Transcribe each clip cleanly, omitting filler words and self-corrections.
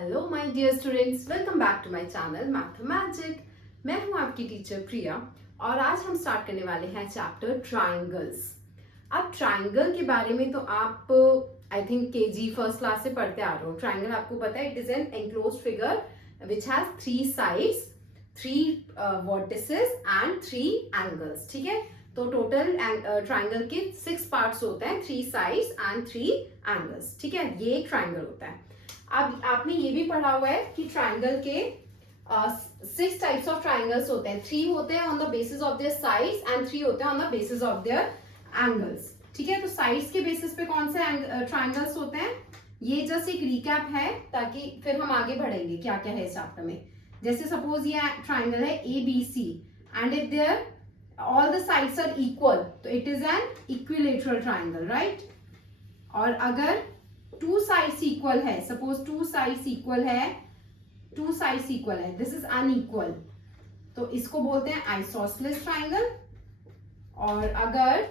Hello my dear students, welcome back to my channel mathematic. मैं हूं आपकी teacher प्रिया और आज हम स्टार्ट करने वाले हैं चैप्टर ट्रायंगल्स। अब ट्रायंगल के बारे में तो आप I think KG first class से पढ़ते आ रहे हो। ट्रायंगल आपको पता है, it is N enclosed figure which has 3 sides, 3 vertices and 3 angles. ठीक है, तो टोटल ट्रायंगल के 6 पार्ट्स होते हैं, 3 साइड्स एंड 3 एंगल्स। ठीक है, ये एक ट्रायंगल होता है। अब आपने ये भी पढ़ा हुआ है कि ट्रायंगल के 6 टाइप्स ऑफ ट्रायंगल्स होते हैं। 3 होते हैं on the basis of their sides and 3 होते हैं on the basis of there angles. ठीक है, तो साइड्स के बेसिस पे कौन से ट्रायंगल्स होते हैं, ये जस्ट एक रिकैप है ताकि फिर हम आगे बढ़ेंगे क्या क्या है इस चैप्टर में। जैसे सपोज ये ट्रायंगल है ABC and if their all the sides are equal तो it is an equilateral triangle, right. और अगर 2 साइड्स इक्वल है, सपोज 2 साइड्स इक्वल है, दिस इज अनइक्वल, तो इसको बोलते हैं आइसोसेलेस ट्रायंगल। और अगर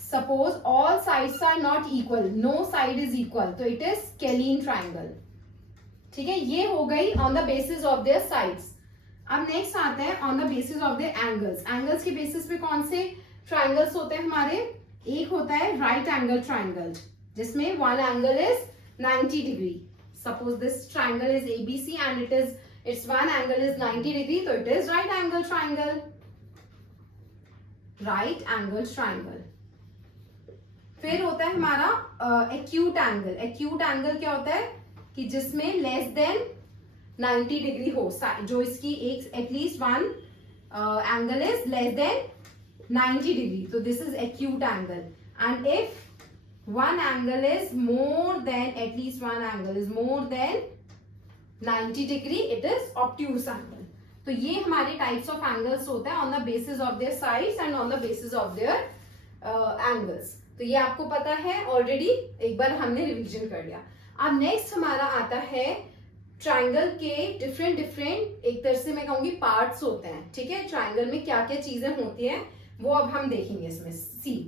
suppose all sides are not equal, no side is equal, तो इट इज स्केलीन ट्रायंगल। ठीक है, ये हो गई on the basis of their sides. अब नेक्स्ट आते हैं on the basis of there angles. Angles के बेसिस पे कौन से ट्रायंगल्स होते हैं हमारे, एक होता है राइट एंगल ट्रायंगल जिसमें one angle is 90 degree. Suppose this triangle is ABC and it's one angle is 90 degree, तो it is right angle triangle, right angle triangle. फिर होता है हमारा एक्यूट एंगल। एक्यूट एंगल क्या होता है कि जिसमें लेस देन 90 डिग्री हो, जो इसकी एक at least one angle is less than 90 degree, तो this is acute angle. And if one angle is more than, at least one angle is more than 90 degree, it is obtuse angle। तो ये हमारे types of angles होते हैं on the basis of their sides and on the basis of there angles. तो ये आपको पता है ऑलरेडी, एक बार हमने रिवीजन कर लिया। अब नेक्स्ट हमारा आता है ट्रायंगल के डिफरेंट एक तरह से मैं कहूंगी पार्ट्स होते हैं। ठीक है, ट्रायंगल में क्या क्या चीजें होती हैं वो अब हम देखेंगे इसमें। सी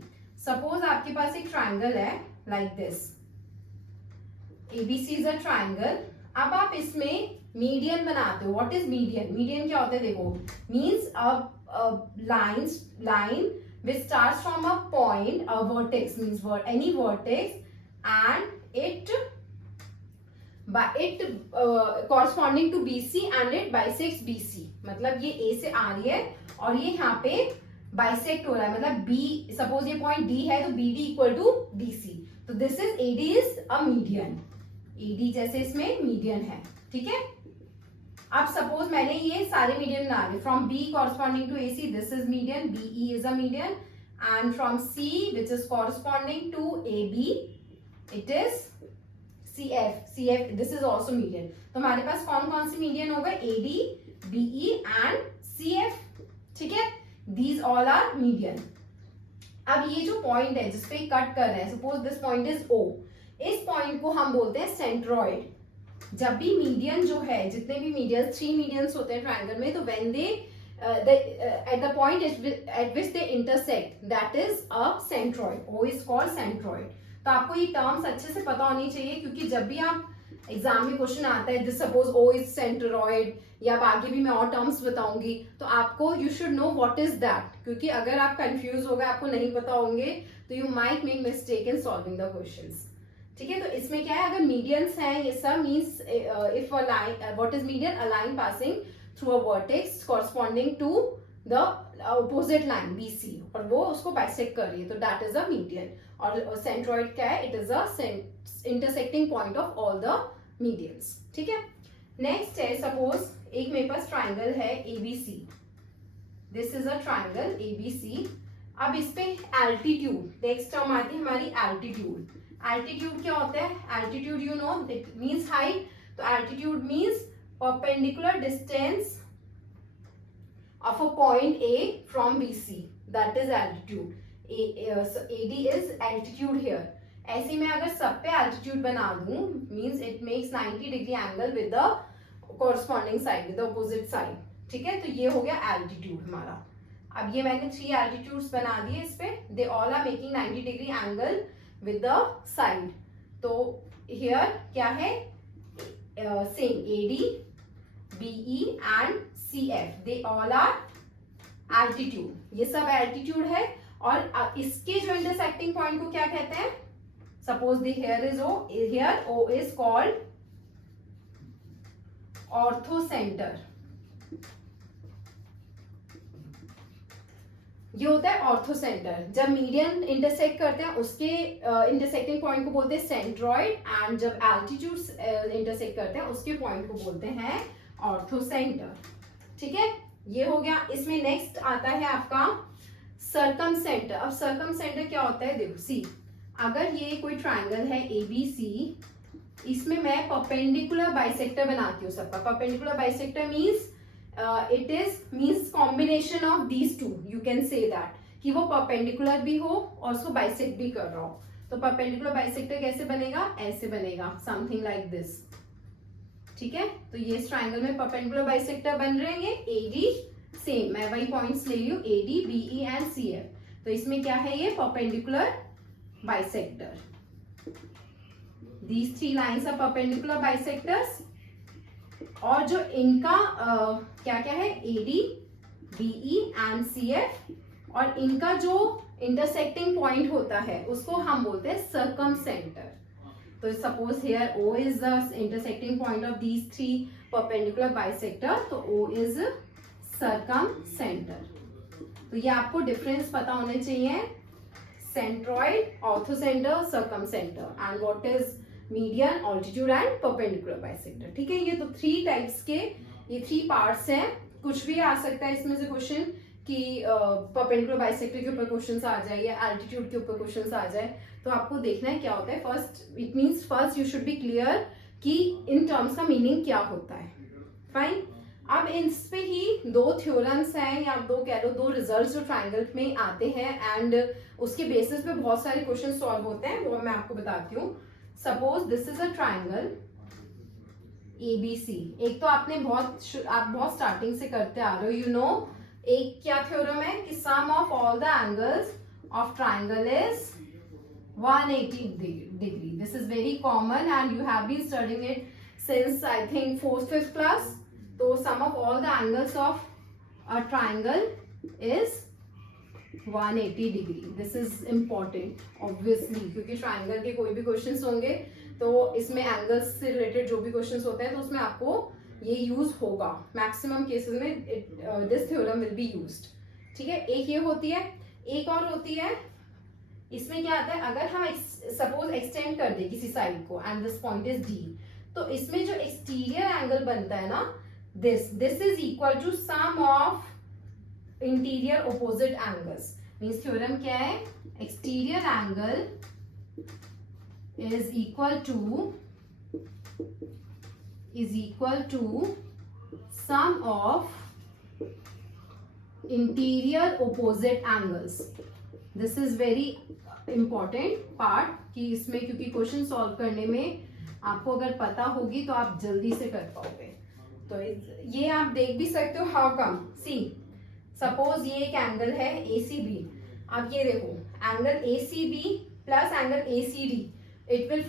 सपोज आपके पास एक ट्रायंगल है like this, ABC is a triangle. अब आप इसमें मीडियन बनाते हो। What is median? मीडियन क्या होता है, देखो, means line which starts from a point, a vertex means any vertex and it corresponding to BC and it bisects BC। मतलब ये A से आ रही है और ये यहाँ पे बाइसेक्ट हो रहा है, मतलब B, सपोज ये पॉइंट D है तो BD इक्वल टू DC, तो this is AD is a median. AD जैसे इसमें मीडियन है। ठीक है, अब सपोज मैंने ये सारे मीडियन बना रहे, from B corresponding to AC this is median, BE is a median, and from C which is corresponding to AB it is CF this is also median. तो हमारे पास कौन कौन सी मीडियन हो गए, AD, BE एंड CF। ठीक है, These all are median। अब ये जो पॉइंट है जिसपे कट कर रहे हैं, suppose this point is O, इस पॉइंट को हम बोलते हैं सेंट्रॉइड। जब भी मीडियन जो है, जितने भी मीडियन, 3 मीडियंस होते हैं ट्रायंगल में, तो when they at the point at which they intersect, that is a centroid। O is called centroid। तो आपको ये टर्म्स अच्छे से पता होनी चाहिए, क्योंकि जब भी आप एग्जाम में क्वेश्चन आता है सपोज O इज सेंट्रोइड, या आगे भी मैं और टर्म्स बताऊंगी, तो आपको you should know what is that, क्योंकि अगर आप कंफ्यूज हो गए, आपको नहीं पता होंगे, तो you might make mistake in solving the questions. ठीक है, तो इसमें क्या है, अगर मीडियंस हैं ये सब, means if a line, what is median, a line passing through a vertex corresponding to the opposite line BC और वो उसको बाइसेक्ट कर रही है, तो दैट इज अ मीडियन। और सेंट्रोइड क्या है, it is a intersecting point of all the medians. ठीक है, नेक्स्ट है, सपोज एक मेरे पास ट्रायंगल है ABC, this is a triangle ABC। अब इस पे एल्टीट्यूड, नेक्स्ट टर्म आती है हमारी एल्टीट्यूड। एल्टीट्यूड क्या होता है, altitude you know it means height, तो altitude means perpendicular distance of a point A from BC, that is altitude। so AD is altitude here। ऐसे में अगर सब पे altitude बना दूं, means it makes 90 degree angle with the corresponding side, with the opposite side। ठीक है, तो ये हो गया altitude हमारा। अब ये मैंने 3 altitudes बना दिए इस पे, they all are making 90 degree angle with the side। तो here क्या है, same. AD, BE and CF, they all are altitude. ये सब altitude है और इसके जो intersecting point को क्या कहते हैं? Suppose the here is O, here O is called orthocenter. ये होता है ऑर्थोसेंटर. जब मीडियन इंटरसेक्ट करते हैं उसके इंटरसेक्टिंग पॉइंट को बोलते हैं सेंट्रॉइड, एंड जब एल्टीट्यूड इंटरसेक्ट करते हैं उसके पॉइंट को बोलते हैं ऑर्थोसेंटर. ठीक है, ये हो गया. इसमें नेक्स्ट आता है आपका सर्कमसेंटर. अब सर्कमसेंटर क्या होता है? देखो सी, अगर ये कोई ट्रायंगल है ABC, इसमें मैं परपेंडिकुलर बाइसेक्टर बनाती हूँ सबका. Perpendicular bisector means it is means combination of these two, you can say that, कि वो परपेंडिकुलर भी हो और उसको बाइसेक्ट भी कर रहा हो. तो परपेंडिकुलर बाइसेक्टर कैसे बनेगा? ऐसे बनेगा, समथिंग लाइक दिस. ठीक है, तो ये इस ट्रायंगल में परपेंडिकुलर बाइसेक्टर बन रहे हैं. AD सेम, मैं वही पॉइंट्स ले रही हूँ, AD, BE एंड CF. तो इसमें क्या है? ये perpendicular bisector. These three lines are perpendicular bisectors. और जो इनका क्या क्या है? AD, BE एंड CF, और इनका जो इंटरसेक्टिंग पॉइंट होता है उसको हम बोलते हैं सर्कमसेंटर. तो suppose here O is the intersecting point of these three perpendicular bisector, तो O इज सर्कमसेंटर. तो ये आपको डिफरेंस पता होने चाहिए. Centroid, orthocentre, circumcentre, and what is median, altitude and perpendicular bisector. ठीक है, ये तो 3 टाइप्स के, ये 3 पार्ट्स हैं. कुछ भी आ सकता है इसमें से क्वेश्चन कि परपेंडिकुलर बाइसेक्टर के ऊपर क्वेश्चंस आ जाए या एल्टीट्यूड के ऊपर क्वेश्चंस आ जाए. तो आपको देखना है क्या होता है. First it means first you should be clear कि इन टर्म्स का मीनिंग क्या होता है. फाइन. अब इस पे ही 2 थ्योरम्स हैं, या 2 कह लो 2 रिजल्ट्स जो ट्राइंगल में आते हैं, एंड उसके बेसिस पे बहुत सारे क्वेश्चन सॉल्व होते हैं. वो मैं आपको बताती हूँ. Suppose this is a triangle ABC. एक तो आपने आप बहुत स्टार्टिंग से करते आ रहे हो. यू नो एक क्या थ्योरम है कि sum of all the angles of triangle is 180 degree. This is very common and you have been studying it since I think 4th 5th class. So sum of all the angles of a triangle is 180 degree. This is important obviously, क्योंकि triangle के कोई भी questions होंगे तो इसमें angles से related जो भी क्वेश्चंस होते हैं तो उसमें आपको ये यूज होगा. मैक्सिमम केसेस में this theorem will be used. ठीक है, एक ये होती है. एक और होती है, इसमें क्या आता है? अगर हम सपोज एक्सटेंड कर दे किसी साइड को and this point is D, तो इसमें जो एक्सटीरियर एंगल बनता है ना, this is equal to sum of interior opposite angles. Means theorem क्या है? Exterior angle is equal to sum of interior opposite angles. This is very important part कि इसमें, क्योंकि क्वेश्चन सॉल्व करने में आपको अगर पता होगी तो आप जल्दी से कर पाओगे. तो ये आप देख भी सकते हो. How come? सी, सपोज ये एक एंगल है ACB. अब ये देखो, angle ACB plus angle ACD, it will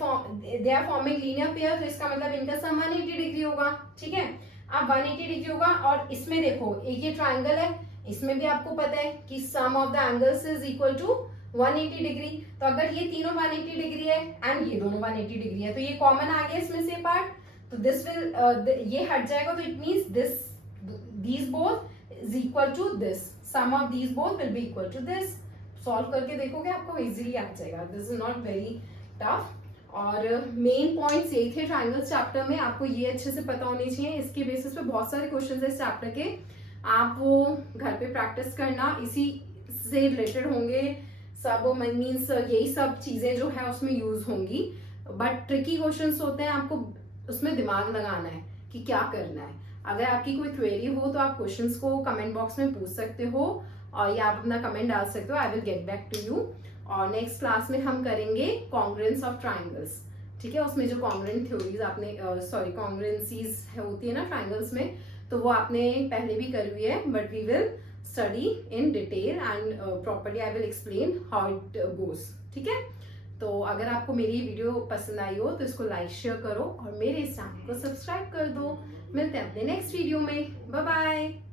they are forming linear pair. तो इसका मतलब इनका सम 180 डिग्री होगा. ठीक है, अब 180 डिग्री होगा. और इसमें देखो एक ये ट्राइंगल है, इसमें भी आपको पता है कि sum of the angles is equal to 180 degree. तो अगर ये तीनों 180 डिग्री है एंड ये दोनों 180 डिग्री है, तो ये कॉमन आ गया इसमें से पार्ट. तो दिस विल ये हट जाएगा. तो it means these both is equal to this. Sum of these both will be equal to this. Solve करके देखोगे आपको इजीली आ जाएगा. This is not very tough. और मेन पॉइंट्स यही थे ट्राइंगल्स चैप्टर में. आपको ये अच्छे से पता होनी चाहिए. इसके बेसिस पे बहुत सारे क्वेश्चन है इस चैप्टर के. आप वो घर पे प्रैक्टिस करना, इसी से रिलेटेड होंगे सब. मीन्स यही सब चीजें जो है उसमें यूज होंगी. बट ट्रिकी क्वेश्चंस होते हैं, आपको उसमें दिमाग लगाना है कि क्या करना है. अगर आपकी कोई क्वेरी हो तो आप क्वेश्चंस को कमेंट बॉक्स में पूछ सकते हो, और या आप अपना कमेंट डाल सकते हो. I will get back to you. और नेक्स्ट क्लास में हम करेंगे कॉन्ग्रुएंस ऑफ ट्राइंगल्स. ठीक है, उसमें जो कॉन्ग्रुएंट थ्योरीज आपने कॉन्ग्रुएंसीज होती है ना ट्राइंगल्स में, तो वो आपने पहले भी करी हुई है. But we will study in detail and properly I will explain how it goes. ठीक है, तो अगर आपको मेरी ये वीडियो पसंद आई हो तो इसको लाइक शेयर करो और मेरे इस चैनल को सब्सक्राइब कर दो। मिलते हैं अपने नेक्स्ट वीडियो में। Bye bye.